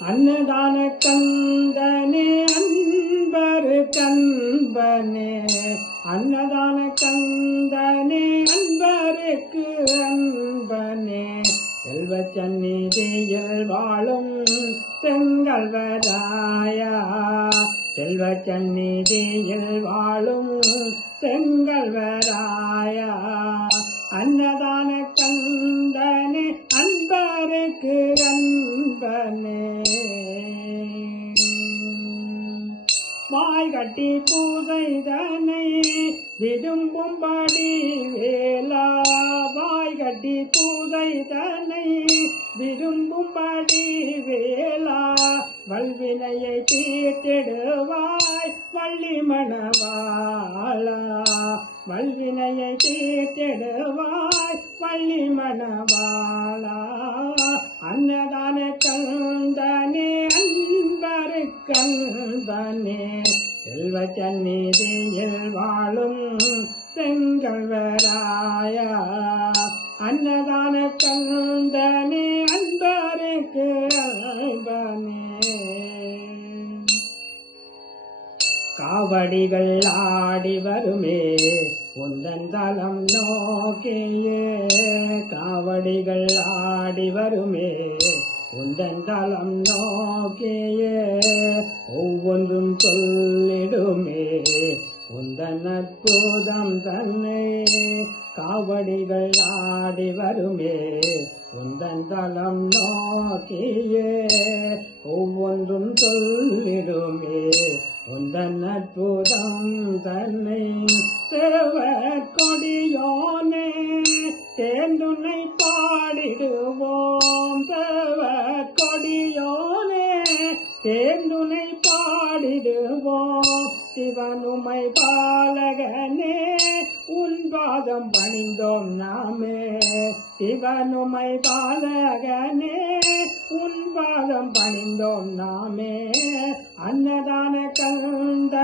அன்னதான கந்தனே அன்பரு கண்பனே, அன்னதான கந்தனே அன்பருக்கு அன்பனே, செல்வ சந்நிதியில் வாழும் செங்கல்வராயா, செல்வ சந்நிதியில் வாழும் செங்கல்வராயா, அன்னதான கந்தனே அன்பருக்கு அன்பனே. வாய் கட்டி பூசைதனை விரும்பும்படி வேளா, வாய் கட்டி பூசைதனை விரும்பும்படி வேளா, வல்வினையை தீர்த்திடுவாய் வள்ளி மணவாளா, வல்வினையை தீர்த்திடுவாய் வள்ளி மணவாளா, அன்னதான கந்தனே அன்பரு கண்பனே, செல்வ சந்நிதியில் வாழும் செங்கல்வராயா, அன்னதான கந்தனே அன்பருக்கு அன்பனே. காவடிகள் ஆடி வருமே உந்தன் தலம் நோக்கியே, காவடிகள் ஆடி வருமே உந்தன் தலம் நோக்கியே, ஒவ்வொன்றும் சொல்லிடுமே உந்தன் அற்புதம் தன்னை, காவடிகள் ஆடி வருமே உந்தன் தலம் நோக்கியே, ஒவ்வொன்றும் சொல்லிடுமே உந்தன் அற்புதம் தன்னை, தேவர் கொடியோனே தேர்ந்துனை பாடிடுவோம், தேவர் கொடியோனே தேர்ந்துனை பாடிடுவோம், சிவனுமை பாலகனே உன் பாதம் பணிந்தோம் நாமே, சிவனுமை பாலகனே உன் பாதம் பணிந்தோம் நாமே, அன்னதான கந்த